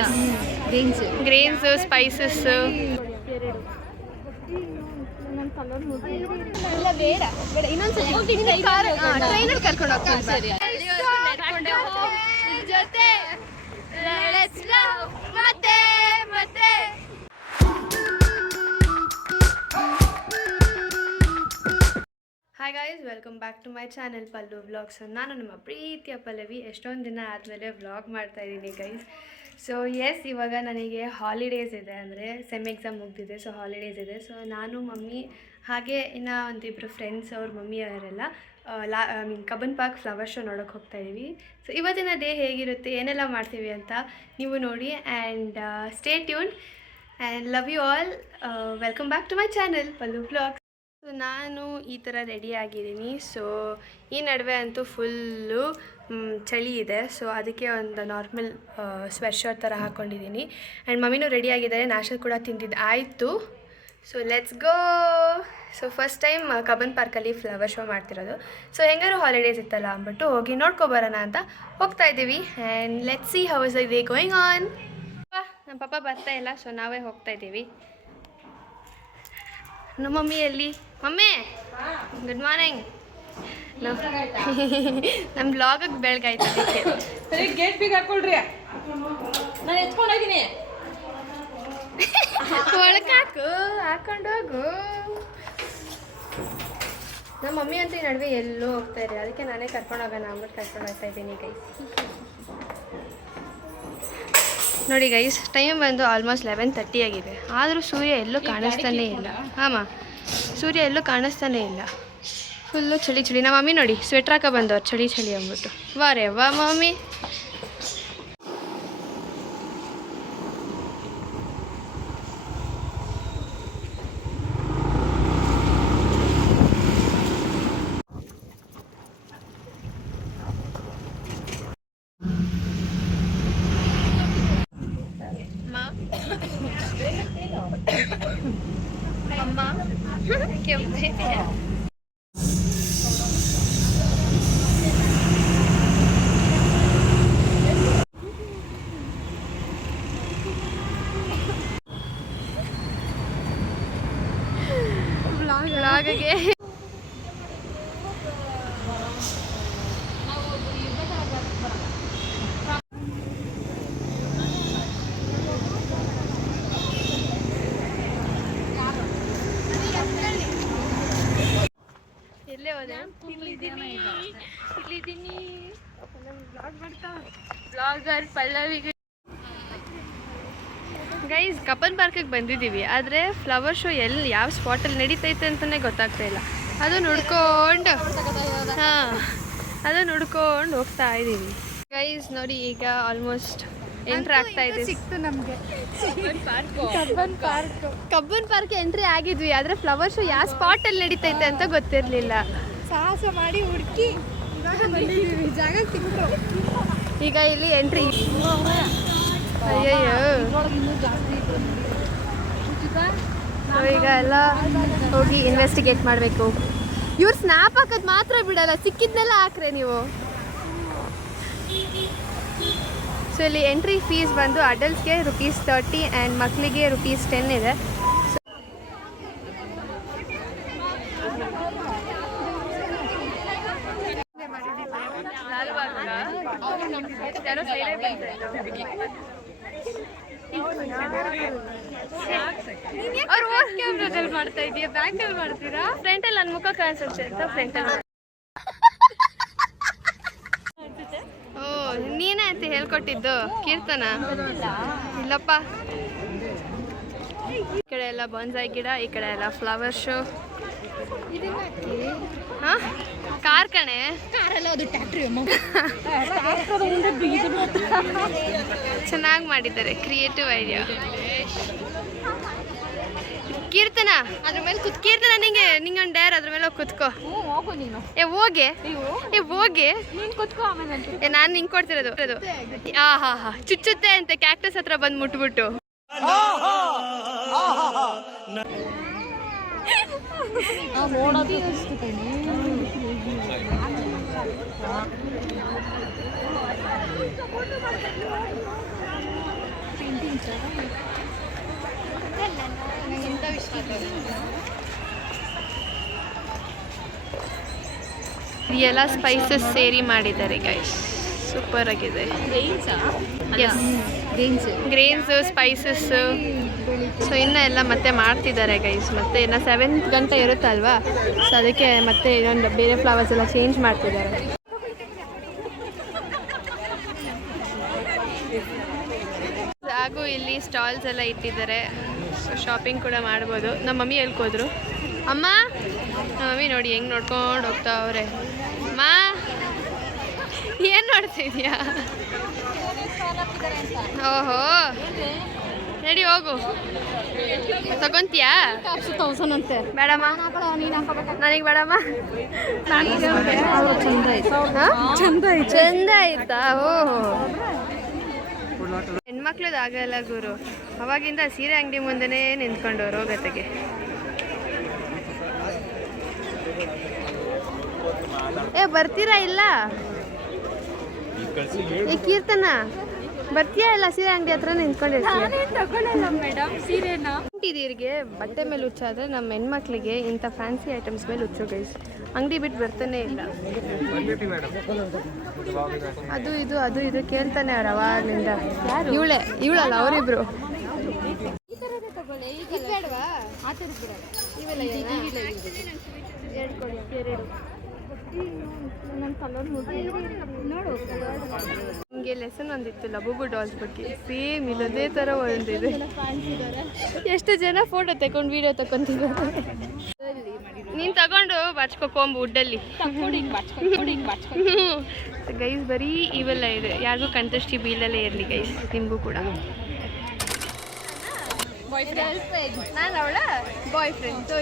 S grains spices. ಟ್ರೈನಲ್ಲಿ ಕರ್ಕೊಂಡು ಹೋಗ್ತೀನಿ ಜೊತೆ. ಮತ್ತೆ ಮತ್ತೆ hi guys, welcome back to my channel Pallu vlogs. ನಾನು ನಿಮ್ಮ ಪ್ರೀತಿಯ ಪಲ್ಲವಿ. ಎಷ್ಟೊಂದು ದಿನ ಆದಮೇಲೆ ವ್ಲಾಗ್ ಮಾಡ್ತಾಯಿದ್ದೀನಿ ಗೈಸ್. ಸೊ ಎಸ್, ಇವಾಗ ನನಗೆ ಹಾಲಿಡೇಸ್ ಇದೆ, ಅಂದರೆ ಸೆಮ್ ಎಕ್ಸಾಮ್ ಮುಗ್ದಿದೆ. ಸೊ ಹಾಲಿಡೇಸ್ ಇದೆ. ಸೊ ನಾನು ಮಮ್ಮಿ ಹಾಗೆ ಇನ್ನು ಒಂದಿಬ್ಬರು ಫ್ರೆಂಡ್ಸ್ ಅವ್ರ ಮಮ್ಮಿ ಅವರೆಲ್ಲ ಕಬ್ಬನ್ ಪಾರ್ಕ್ ಫ್ಲವರ್ ಶೋ ನೋಡೋಕ್ಕೆ ಹೋಗ್ತಾಯಿದ್ದೀವಿ. ಸೊ ಇವತ್ತಿನ ಡೇ ಹೇಗಿರುತ್ತೆ, ಏನೆಲ್ಲ ಮಾಡ್ತೀವಿ ಅಂತ ನೀವು ನೋಡಿ. And stay tune and love you all. Welcome back to my channel Pallu vlogs. So ನಾನು ಈ ಥರ ರೆಡಿ ಆಗಿದ್ದೀನಿ. ಸೊ ಈ ನಡುವೆ ಅಂತೂ ಫುಲ್ಲು ಚಳಿ ಇದೆ. ಸೊ ಅದಕ್ಕೆ ಒಂದು ನಾರ್ಮಲ್ ಸ್ವೆಟ್ ಶರ್ಟ್ ಥರ ಹಾಕ್ಕೊಂಡಿದ್ದೀನಿ. ಆ್ಯಂಡ್ ಮಮ್ಮಿನೂ ರೆಡಿ ಆಗಿದ್ದಾರೆ, ನಾಷ್ಟ ಕೂಡ ತಿಂದಿದ್ದು ಆಯಿತು. So let's go. So first time Cubbon ಪಾರ್ಕಲ್ಲಿ ಫ್ಲವರ್ ಶೋ ಮಾಡ್ತಿರೋದು. ಸೊ ಹೆಂಗಾರು ಹಾಲಿಡೇಸ್ ಇತ್ತಲ್ಲ ಅಂದ್ಬಿಟ್ಟು ಹೋಗಿ ನೋಡ್ಕೊಬರೋಣ ಅಂತ ಹೋಗ್ತಾ ಇದ್ದೀವಿ. And let's see how is the day going on. ನಮ್ಮ ಪಾಪ ಬರ್ತಾ ಇಲ್ಲ, ಸೊ ನಾವೇ ಹೋಗ್ತಾ ಇದ್ದೀವಿ. ನಮ್ಮ ಮಮ್ಮಿಯಲ್ಲಿ ಮಮ್ಮಿ ಗುಡ್ ಮಾರ್ನಿಂಗ್. ನಮ್ಮ ಬ್ಲಾಗಿಗೆ ಬೆಳಗಾಯ್ತು, ಅದಕ್ಕೆ ಗೇಟ್ ಬಿಗ್ ಹಾಕೊಳ್ರಿ. ನಾನು ಎತ್ಕೊಂಡೋಗಿನಿ. ಒಳಕಾಕು ಹಾಕೊಂಡು ಹೋಗು. ನಮ್ಮ ಮಮ್ಮಿ ಅಂತೂ ಈ ನಡುವೆ ಎಲ್ಲೂ ಹೋಗ್ತಾ ಇರಿ, ಅದಕ್ಕೆ ನಾನೇ ಕರ್ಕೊಂಡು ಹೋಗೋಣ ಅಂದ್ಬಿಟ್ಟು ಕರ್ಕೊಂಡು ಹೋಗ್ತಾ ಇದ್ದೀನಿ ಗೈಸ್. ನೋಡಿ ಗೈಸ್, ಟೈಮ್ ಬಂದು ಆಲ್ಮೋಸ್ಟ್ 11:30 ಆಗಿದೆ. ಆದರೂ ಸೂರ್ಯ ಎಲ್ಲೂ ಕಾಣಿಸ್ತಾನೇ ಇಲ್ಲ. ಹಾಂ, ಸೂರ್ಯ ಎಲ್ಲೂ ಕಾಣಿಸ್ತಾನೇ ಇಲ್ಲ. ಫುಲ್ಲು ಚಳಿ ಚಳಿ. ನಮ್ಮ ಮಮ್ಮಿ ನೋಡಿ ಸ್ವೆಟ್ರ್ ಹಾಕ ಬಂದವ್ರು, ಚಳಿ ಚಳಿ ಅಂದ್ಬಿಟ್ಟು. ವಾರೇ ವಾ ಮಮ್ಮಿ. ಅಮ್ಮ ಕೆಂಪೇರಿಯ ವ್ಲಾಗ್ಗೆ ಎಲ್ಲೇ ಹೋದೆ? ಇಲ್ಲಿದ್ದೀನಿ. ಬ್ಲಾಗರ್ ಪಲ್ಲವಿಗೆ. ಗೈಸ್, ಕಬ್ಬನ್ ಪಾರ್ಕಿಗೆ ಬಂದಿದ್ದೀವಿ, ಆದರೆ ಫ್ಲವರ್ ಶೋ ಯಾವ ಸ್ಪಾಟಲ್ಲಿ ನಡೀತೈತೆ ಅಂತಲೇ ಗೊತ್ತಾಗ್ತಾ ಇಲ್ಲ. ಅದು ನೋಡ್ಕೊಂಡು ಹೋಗ್ತಾ ಇದ್ದೀವಿ ಗೈಸ್. ನೋಡಿ, ಈಗ ಆಲ್ಮೋಸ್ಟ್ ಎಂಟ್ರಿ ಆಗ್ತಾ ಇದೆ. ಸಿಕ್ತು ನಮಗೆ ಕಬ್ಬನ್ ಪಾರ್ಕ್ ಎಂಟ್ರಿ ಆಗಿದ್ವಿ, ಆದರೆ ಫ್ಲವರ್ ಶೋ ಯಾವ ಸ್ಪಾಟಲ್ಲಿ ನಡೀತೈತೆ ಅಂತ ಗೊತ್ತಿರಲಿಲ್ಲ. ಸಾಹಸ ಮಾಡಿ ಹುಡುಕಿ ಜಾಗ ಸಿಕ್ತು. ಈಗ ಇಲ್ಲಿ ಎಂಟ್ರಿ. ಅಯ್ಯಯ್ಯೋ, ಈಗ ಎಲ್ಲ ಹೋಗಿ ಇನ್ವೆಸ್ಟಿಗೇಟ್ ಮಾಡಬೇಕು. ಇವ್ರು ಸ್ನ್ಯಾಪ್ ಹಾಕೋದು ಮಾತ್ರ ಬಿಡಲ್ಲ, ಸಿಕ್ಕಿದ್ನೆಲ್ಲ ಹಾಕ್ರೆ ನೀವು. ಸೊ ಇಲ್ಲಿ ಎಂಟ್ರಿ ಫೀಸ್ ಬಂದು ಅಡಲ್ಟ್ಸ್ಗೆ ₹30 ಆ್ಯಂಡ್ ಮಕ್ಕಳಿಗೆ ₹10 ಇದೆ. ಅವ್ರು ಕ್ಯಾಮ್ರಾದಲ್ಲಿ ಮಾಡ್ತಾ ಇದೀಯ, ಬ್ಯಾಕಲ್ಲಿ ಮಾಡ್ತೀರಾ? ಫ್ರಂಟಲ್ಲಿ ನನ್ನ ಮುಖ ಕಾಣಿಸುತ್ತೆ ಅಂತ ಫ್ರಂಟಲ್ಲಿ. ಓ, ನೀನೇ ಅಂತ ಹೇಳ್ಕೊಟ್ಟಿದ್ದು ಕೀರ್ತನ? ಇಲ್ಲಪ್ಪ. ಈ ಕಡೆ ಎಲ್ಲ ಬಾನ್ಸಾಯಿ ಗಿಡ, ಈ ಕಡೆ ಎಲ್ಲ ಫ್ಲವರ್ ಶೋ. ಹಾಂ, ಕಾರ್ ಕಣೆ. ಚೆನ್ನಾಗಿ ಮಾಡಿದ್ದಾರೆ, ಕ್ರಿಯೇಟಿವ್ ಐಡಿಯಾ. ಕೀರ್ತನ ಅದ್ರ ಮೇಲೆ ಕೀರ್ತನ, ನಿಂಗೆ ಒಂದು ಡೇರ್, ಅದ್ರ ಮೇಲೆ ಹೋಗಿ ಕುತ್ಕೋ. ಹೋಗಿ ನಾನು ನಿಂಗೆ ಕೊಡ್ತಿರೋದು. ಹಾ ಚುಚ್ಚುತ್ತೆ ಅಂತ ಕ್ಯಾಕ್ಟಸ್ ಹತ್ರ ಬಂದು ಮುಟ್ಬಿಟ್ಟು. ಎಲ್ಲ ಸ್ಪೈಸಸ್ ಸೇರಿ ಮಾಡಿದ್ದಾರೆ ಗೈಸ್, ಸೂಪರ್ ಆಗಿದೆ. ಗ್ರೇನ್ಸು ಸ್ಪೈಸಸ್ಸು. ಸೊ ಇನ್ನು ಎಲ್ಲ ಮತ್ತೆ ಮಾಡ್ತಿದ್ದಾರೆ ಗೈಸ್. ಮತ್ತೆ ಇನ್ನು 7 ಗಂಟೆ ಇರುತ್ತಲ್ವಾ, ಸೊ ಅದಕ್ಕೆ ಮತ್ತೆ ಇನ್ನೊಂದು ಬೇರೆ ಫ್ಲವರ್ಸ್ ಎಲ್ಲ ಚೇಂಜ್ ಮಾಡ್ತಿದ್ದಾರೆ. ಹಾಗೂ ಇಲ್ಲಿ ಸ್ಟಾಲ್ಸ್ ಎಲ್ಲ ಇಟ್ಟಿದ್ದಾರೆ, ಸೊ ಶಾಪಿಂಗ್ ಕೂಡ ಮಾಡ್ಬೋದು. ನಮ್ಮ ಮಮ್ಮಿ ಹೇಳ್ಕೋದ್ರು. ಅಮ್ಮ, ನಮ್ಮ ಮಮ್ಮಿ ನೋಡಿ ಹೆಂಗೆ ನೋಡ್ಕೊಂಡು ಹೋಗ್ತಾವ್ರೆ. ಅಮ್ಮ ಏನು ನೋಡ್ತಿದ್ಯಾ? ಓಹೋ, ನಡಿ ಹೋಗು. ತಗೊಂತೀಯಾ? ಅಂತೆ ಬೇಡಮ್ಮ, ನನಗೆ ಬೇಡಮ್ಮ. ಚಂದ ಆಯ್ತಾ? ಓಹೋ, ಹೆಣ್ಮಕ್ಳದ್ದು ಆಗಲ್ಲ ಗುರು. ಅವಾಗಿಂದ ಸೀರೆ ಅಂಗಡಿ ಮುಂದೆನೇ ನಿಂತ್ಕೊಂಡವ್ರು ಹೋಗತ್ತೆಗೆ. ಬರ್ತೀರಾ ಇಲ್ಲ? ಕೀರ್ತನ ಬರ್ತೀಯಾ ಇಲ್ಲ? ಸೀರೆ ಅಂಗಡಿ ಹತ್ರ ನಿಂತ್ಕೊಂಡಿರ್ತೀರಿಗೆ. ಬಟ್ಟೆ ಮೇಲೆ ಹುಚ್ಚಾದ್ರೆ ನಮ್ಮ ಹೆಣ್ಮಕ್ಳಿಗೆ ಇಂಥ ಫ್ಯಾನ್ಸಿ ಐಟಮ್ಸ್ ಮೇಲೆ ಹುಚ್ಚು ಗೈಸ್. ಅಂಗಡಿ ಬಿಟ್ಟು ಬರ್ತಾನೆ ಇಲ್ಲ. ಅದು ಇದು ಕೇಳ್ತಾನೆ ಅವ್ರು ಅವಾಗ್ಲಿಂದ. ಇವಳಲ್ಲ ಅವರಿಬ್ರು. ನಿಮಗೆ ಲೆಸನ್ ಒಂದಿತ್ತು ಲಬುಬು ಡಾಲ್ಸ್ ಬಗ್ಗೆ. ಸೇಮ್ ಇಲ್ಲದೇ ಥರ ಒಂದಿದೆ. ಎಷ್ಟು ಜನ ಫೋಟೋ ತಗೊಂಡು ವಿಡಿಯೋ ತಗೊಂತಿದ್ದಾರೆ. ನೀನು ತಗೊಂಡು ಬಾಚ್ಕೋಕೊಂಬು ಉಡ್ಡಲ್ಲಿ. ಗೈಸ್ ಬರೀ ಇವೆಲ್ಲ ಇದೆ. ಯಾರಿಗೂ ಕಂಟೆಸ್ಟಿ ಬೀಳಲ್ಲೇ ಇರಲಿ ಗೈಸ್, ನಿಮಗೂ ಕೂಡ. ನಾನು ಅವಳ ಬಾಯ್ ಫ್ರೆಂಡ್.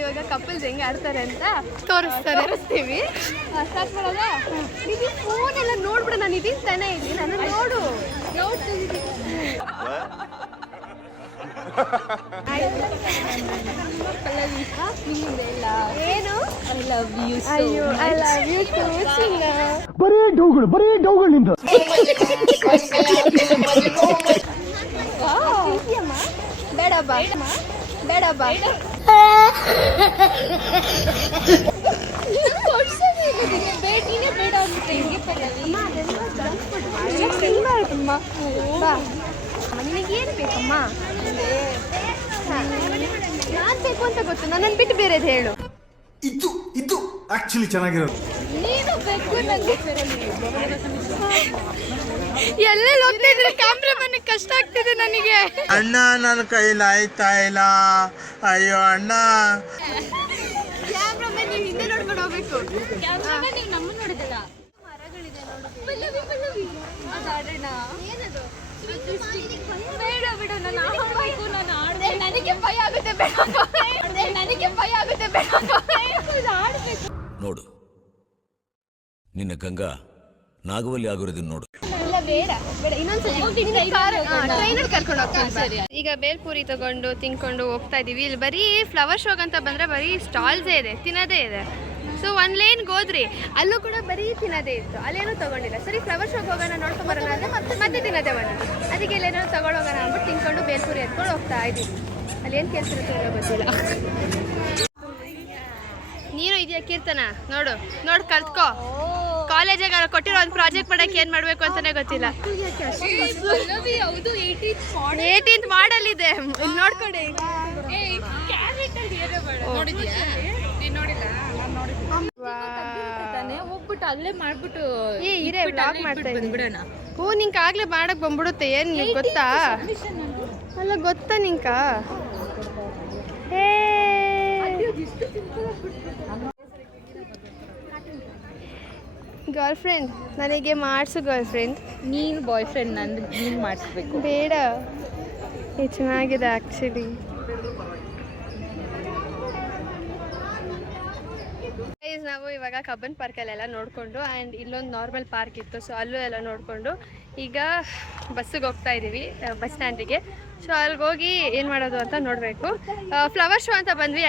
ಇವಾಗ ಕಪಲ್ಸ್ ಹೆಂಗೆ ಆಡ್ತಾರೆ ಅಂತ ತೋರಿಸ್ತೀವಿ. ಸ್ಟಾರ್ಟ್ ಮಾಡೋದಾ? ನೀವು ಫೋನ್ ಎಲ್ಲ ನೋಡ್ಬಿಡ. ನಾನು ಇದೀನಿ ತಾನೇ ಇಲ್ಲಿ, ನಾನು ನೋಡ್ತಿದ್ದೀನಿ. ಏನು? ಅಯ್ಯೋ, ಐ ಲವ್ ಯು ಟು ಚಿನ್ನ. ಬರೀ ಡೌಗಳು ನಿಂದು. ಬೇಡ ಬಾ. ನಿನಗೇನು ಬೇಕಮ್ಮ? ನಾನು ಬೇಕು ಅಂತ ಗೊತ್ತು, ನನ್ನನ್ನು ಬಿಟ್ಟು ಬೇರೆದು ಹೇಳು. ಇದು ಆಕ್ಚುಲಿ ಚೆನ್ನಾಗಿರೋದು. ನೀನು ಬೇಕು ನನಗೆ. ಎಲ್ಲೆಲ್ಲಿ ಹೋಗ್ತಾ ಇದ್ರೆ ಕ್ಯಾಮ್ರಾ ಮನೆ ಕಷ್ಟ ಆಗ್ತಿದೆ ನನಗೆ. ಅಣ್ಣ ನನ್ನ ಕೈಲಿ ಆಯ್ತಾ ಇಲ್ಲ. ಅಯ್ಯೋ ಅಣ್ಣ. ಕ್ಯಾಮ್ರಾ ಮನೆ ನೀವು ಹಿಂದೆ ನೋಡ್ಕೊಂಡು ಹೋಗ್ಬೇಕು. ನೀವು ನಮ್ಮನ್ನು ನೋಡಿದಲ್ಲ. ಮರಗಳಿದೆ ನೋಡು. ಏನದು? ಬೇಡ ಬಿಡು, ನಾನು ಆಡಬೇಕು. ನಾನು ಆಡದೆ. ನನಗೆ ಭಯ ಆಗುತ್ತೆ. ಬೇಡ. ನನಗೆ ಭಯ ಆಗುತ್ತೆ. ಬೇಡ. ಆಡಬೇಕು. ನೋಡು, ನಿನ್ನ ಗಂಗಾ ನಾಗವಲ್ಲಿ ಆಗಿರೋದನ್ನ ನೋಡು. ಇಲ್ಲ ಬೇಡ. ಇನ್ನೊಂದ್ಸತಿ ಟ್ರೈನಲ್ಲಿ ಕರ್ಕೊಂಡು ಹೋಗ್ತೀನಿ. ಈಗ ಬೇಲ್ಪೂರಿ ತಗೊಂಡು ತಿನ್ಕೊಂಡು ಹೋಗ್ತಾ ಇದೀವಿ. ಇಲ್ಲಿ ಬರೀ ಫ್ಲವರ್ ಶೋಗ್ ಅಂತ ಬಂದ್ರೆ ಬರೀ ಸ್ಟಾಲ್ಸೇ ಇದೆ, ತಿನ್ನೋದೇ ಇದೆ. ಸೊ ಒಂದು ಲೇನ್ಗೆ ಹೋದ್ರಿ, ಅಲ್ಲೂ ಕೂಡ ಬರೀ ತಿನ್ನೋದೇ ಇತ್ತು. ಅಲ್ಲೇನೂ ತೊಗೊಂಡಿಲ್ಲ. ಸರಿ ಫ್ಲವರ್ ಶೋಗೆ ಹೋಗೋಣ, ನೋಡ್ಕೊಂಬರೋಣ ಅಂದರೆ ಮತ್ತೆ ತಿನ್ನೋದೇ ಬಂದು. ಅದಕ್ಕೆ ಇಲ್ಲೇನೋ ತೊಗೊಂಡೋಗೋಣ ಅಂದ್ಬಿಟ್ಟು ತಿನ್ಕೊಂಡು ಬೇಲ್ಪೂರಿ ಎತ್ಕೊಂಡು ಹೋಗ್ತಾ ಇದ್ದೀವಿ. ಅಲ್ಲಿ ಏನು ಕೆಲಸ ಗೊತ್ತಿಲ್ಲ. ನೀನು ಇದೆಯಾ ಕೀರ್ತನ? ನೋಡು ಕಲ್ತ್ಕೋ. ಕಾಲೇಜಾಗ ಕೊಟ್ಟಿರೋ ಒಂದು ಪ್ರಾಜೆಕ್ಟ್ ಮಾಡಕ್ಕೆ ಏನು ಮಾಡಬೇಕು ಅಂತಲೇ ಗೊತ್ತಿಲ್ಲ. 18th ಮಾಡಲ್ ಇದೆ, ಇಲ್ಲಿ ನೋಡ್ಕೊಡಿ. ಹೋಗ್ಬಿಟ್ಟು ಅಲ್ಲೇ ಮಾಡ್ಬಿಟ್ಟು ವ್ಲಾಗ್ ಮಾಡ್ತಾ ಇದ್ದೀನಿ. ಹ್ಞೂ, ನಿಂಗೆ ಆಗ್ಲೇ ಮಾಡಕ್ ಬಂದ್ಬಿಡುತ್ತೆ. ಏನು ನಿಂಗೆ ಗೊತ್ತಾ? ಅಲ್ಲ ಗೊತ್ತಾ ನಿಂಕ? ಗರ್ಲ್ ಫ್ರೆಂಡ್ ನನಗೆ ಮಾಡಿಸು. ಗರ್ಲ್ ಫ್ರೆಂಡ್ ನೀನು ಬಾಯ್ ಫ್ರೆಂಡ್ ನಂದು ನೀನು ಮಾಡಿಸ್ಬೇಕು. ಬೇಡ, ಇದು ಚೆನ್ನಾಗಿದೆ ಆ್ಯಕ್ಚುಲಿ. ನಾವು ಇವಾಗ ಕಬ್ಬನ್ ಪಾರ್ಕಲ್ಲೆಲ್ಲ ನೋಡಿಕೊಂಡು ಆ್ಯಂಡ್ ಇಲ್ಲೊಂದು ನಾರ್ಮಲ್ ಪಾರ್ಕ್ ಇತ್ತು, ಸೊ ಅಲ್ಲೂ ಎಲ್ಲ ನೋಡಿಕೊಂಡು ಈಗ ಬಸ್ಸಿಗೆ ಹೋಗ್ತಾ ಇದ್ದೀವಿ, ಬಸ್ ಸ್ಟ್ಯಾಂಡಿಗೆ. ಸೊ ಅಲ್ಲಿಗೆ ಹೋಗಿ ಏನು ಮಾಡೋದು ಅಂತ ನೋಡಬೇಕು. ಫ್ಲವರ್ ಶೋ ಅಂತ ಬಂದ್ವಿ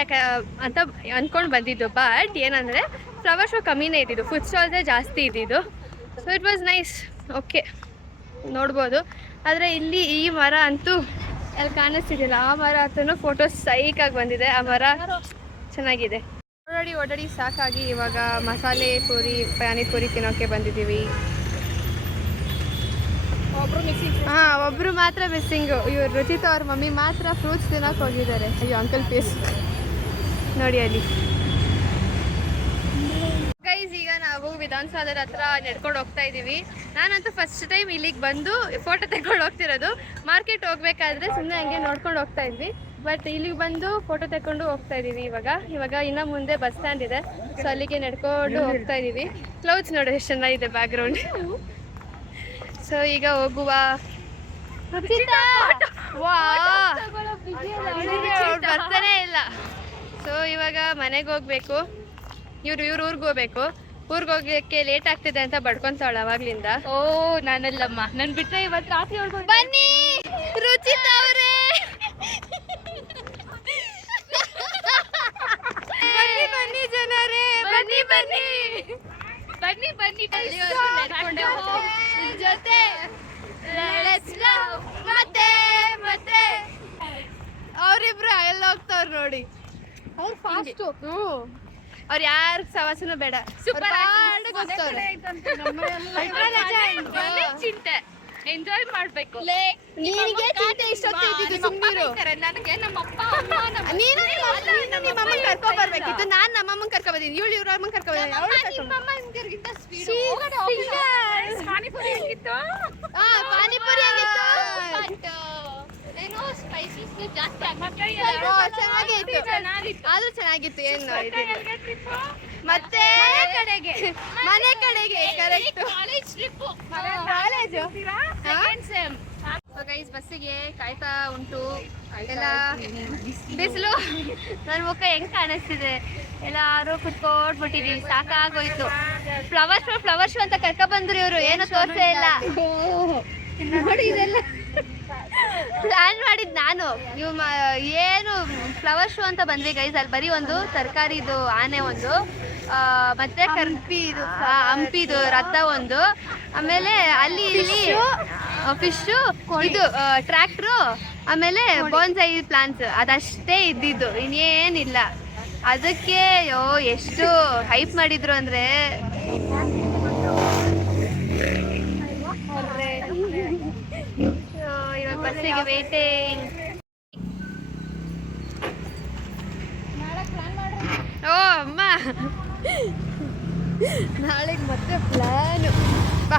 ಅಂತ ಅಂದ್ಕೊಂಡು ಬಂದಿದ್ದು. ಬಟ್ ಏನಂದರೆ ಫ್ಲವರ್ ಶೋ ಕಮ್ಮಿನೇ ಇದ್ದಿದ್ದು, ಫುಡ್ ಸ್ಟಾಲ್ಸೇ ಜಾಸ್ತಿ ಇದ್ದಿದ್ದು. So it was nice. Okay, ನೋಡ್ಬೋದು. ಆದರೆ ಇಲ್ಲಿ ಈ ಮರ ಅಂತೂ ಅಲ್ಲಿ ಕಾಣಿಸ್ತಿದ್ದಿಲ್ಲ ಆ ಮರ ಹತ್ರನೂ ಫೋಟೋ ಸೈಕಾಗಿ ಬಂದಿದೆ. ಆ ಮರ ಚೆನ್ನಾಗಿದೆ. ಓಡಾಡಿ ಸಾಕಾಗಿ ಇವಾಗ ಮಸಾಲೆ ಪೂರಿ ಪಾನಿಪುರಿ ತಿನ್ನೋಕ್ಕೆ ಬಂದಿದ್ದೀವಿ. ಒಬ್ರು ಮಾತ್ರ ಮಿಸ್ಸಿಂಗು. ಇವ್ರು ರುಚಿತಾ ಅವ್ರ ಮಮ್ಮಿ ಮಾತ್ರ ಫ್ರೂಟ್ಸ್ ತಿನ್ನೋಕೆ ಹೋಗಿದ್ದಾರೆ. ಅಯ್ಯೋ ಅಂಕಲ್ ಪೀಸ್ ನೋಡಿ ಅಲ್ಲಿ. ಗೈಸ್ ಈಗ ನಾವು ವಿಧಾನಸೌಧದ ಹತ್ರ ನಡ್ಕೊಂಡು ಹೋಗ್ತಾ ಇದ್ದೀವಿ. ನಾನಂತೂ ಫಸ್ಟ್ ಟೈಮ್ ಇಲ್ಲಿಗೆ ಬಂದು ಫೋಟೋ ತೆಕ್ಕೊಂಡು ಹೋಗ್ತಿರೋದು. ಮಾರ್ಕೆಟ್ ಹೋಗ್ಬೇಕಾದ್ರೆ ಸುಮ್ಮನೆ ಹಂಗೆ ನೋಡ್ಕೊಂಡು ಹೋಗ್ತಾ ಇದ್ವಿ. ಬಟ್ ಇಲ್ಲಿಗೆ ಬಂದು ಫೋಟೋ ತೆಕ್ಕೊಂಡು ಹೋಗ್ತಾ ಇದ್ದೀವಿ. ಇವಾಗ ಇನ್ನು ಮುಂದೆ ಬಸ್ ಸ್ಟ್ಯಾಂಡ್ ಇದೆ, ಸೊ ಅಲ್ಲಿಗೆ ನಡ್ಕೊಂಡು ಹೋಗ್ತಾ ಇದ್ದೀವಿ. ಕ್ಲೌಡ್ಸ್ ನೋಡಿ ಎಷ್ಟು ಚೆನ್ನಾಗಿದೆ ಬ್ಯಾಕ್ಗ್ರೌಂಡ್. ಸೊ ಈಗ ಹೋಗುವ. ಬರ್ತಾನೆ ಇಲ್ಲ. ಸೊ ಇವಾಗ ಮನೆಗೆ ಹೋಗ್ಬೇಕು. ಇವ್ರು ಊರಿಗೆ ಹೋಗ್ಬೇಕು. ಊರಿಗೆ ಹೋಗ್ಲಿಕ್ಕೆ ಲೇಟ್ ಆಗ್ತಿದೆ ಅಂತ ಬಡ್ಕೊಂತಾವಳ ಅವಾಗ್ಲಿಂದ. ಓ ನಾನಲ್ಲಮ್ಮ, ನನ್ ಬಿಟ್ರೆ ಇವತ್ತು ರಾತ್ರಿ ಬನ್ನಿ ರುಚಿತಾ ಅವರೇ, ಬನ್ನಿ ಜನರೇ, ಬನ್ನಿ ಬನ್ನಿ ಬನ್ನಿ ಬನ್ನಿ ಜೊತೆ ಮತ್ತೆ ಮತ್ತೆ ಅವ್ರಿಬ್ರು ಎಲ್ಲ ಹೋಗ್ತಾವ್ರು ನೋಡಿ. ಅವ್ರು ಫಾಸ್ಟ್. ಅವ್ರು ಯಾರ ಸವಾಸನೂ ಬೇಡ. ಚಿಂತೆ ಎಂಜಾಯ್ ಮಾಡ್ಬೇಕು. ನಿನಗೆ ಚಿಂತೆ ಇಷ್ಟೊತ್ತಿದ್ದು ಸುಮ್ಮನಿರು. ನನಗೆ ನಮ್ಮಪ್ಪ ನೀನು ನಿಮ್ಮ ಅಮ್ಮನ ಕರ್ಕೊಂಡ್ ಬರ್ಬೇಕಿತ್ತು. ನಾನ್ ನಮ್ಮಮ್ಮನ ಕರ್ಕೊಂಡ್ ಬಂದಿದ್ದೀನಿ. ಇವ್ರ ಅಮ್ಮನ ಕರ್ಕೊಂಡ್ ಬಂದಿದ್ದೀನಿ. ಪಾನಿಪುರಿ ಹೆಂಗಿತ್ತು? ಪಾನಿಪುರಿ ಆಗಿತ್ತು. ಏನೋ ಸ್ಪೈಸಸ್ ಜಾಸ್ತಿ ಚೆನ್ನಾಗಿತ್ತು. ಆದ್ರೂ ಚೆನ್ನಾಗಿತ್ತು. ಏನು ಮತ್ತೆ ಮನೆ ಕಡೆಗೆ ಕರೆಕ್ಟ್. ಕಾಲೇಜು ಗೈಸ್ ಬಸ್ಸಿಗೆ ಕಾಯ್ತಾ ಉಂಟು. ಎಲ್ಲ ಬಿಸಿಲು. ನನ್ನ ಮುಖ ಹೆಂಗ್ ಕಾಣಿಸ್ತಿದೆ. ಎಲ್ಲಾರು ಕುತ್ಕೊಂಡ್ಬಿಟ್ಟಿದೀವಿ. ಸಾಕಾಗೋಯ್ತು. ಫ್ಲವರ್ ಶೋ ಅಂತ ಕರ್ಕ ಬಂದ್ರು ಇವರು. ಏನು ತೋರ್ಸೇ ಇಲ್ಲ ನೋಡಿ. ಇದೆಲ್ಲ ಪ್ಲಾನ್ ಮಾಡಿದ್ ನಾನು. ನೀವು ಏನು ಫ್ಲವರ್ ಶೋ ಅಂತ ಬಂದ್ವಿ ಗೈಸ್. ಅಲ್ಲಿ ಬರೀ ಒಂದು ತರಕಾರಿದು ಆನೆ ಒಂದು, ಮತ್ತೆ ಹಂಪಿದು ರಥ ಒಂದು, ಆಮೇಲೆ ಅಲ್ಲಿ ಇಲ್ಲಿ ಫಿಶು, ಇದು ಟ್ರ್ಯಾಕ್ಟ್ರು, ಆಮೇಲೆ ಬೋನ್ಸೈ ಪ್ಲಾಂಟ್ಸ್. ಅದಷ್ಟೇ ಇದ್ದಿದ್ದು, ಇನ್ನೇನಿಲ್ಲ. ಅದಕ್ಕೆ ಎಷ್ಟು ಹೈಪ್ ಮಾಡಿದ್ರು ಅಂದ್ರೆ ಇವಾಗ ಬಸ್ಸಿಗೆ ವೇಟಿಂಗ್. ಓ ಅಮ್ಮ, ನಾಳೆಗೆ ಮತ್ತೆ ಪ್ಲಾನು. ಬಾ.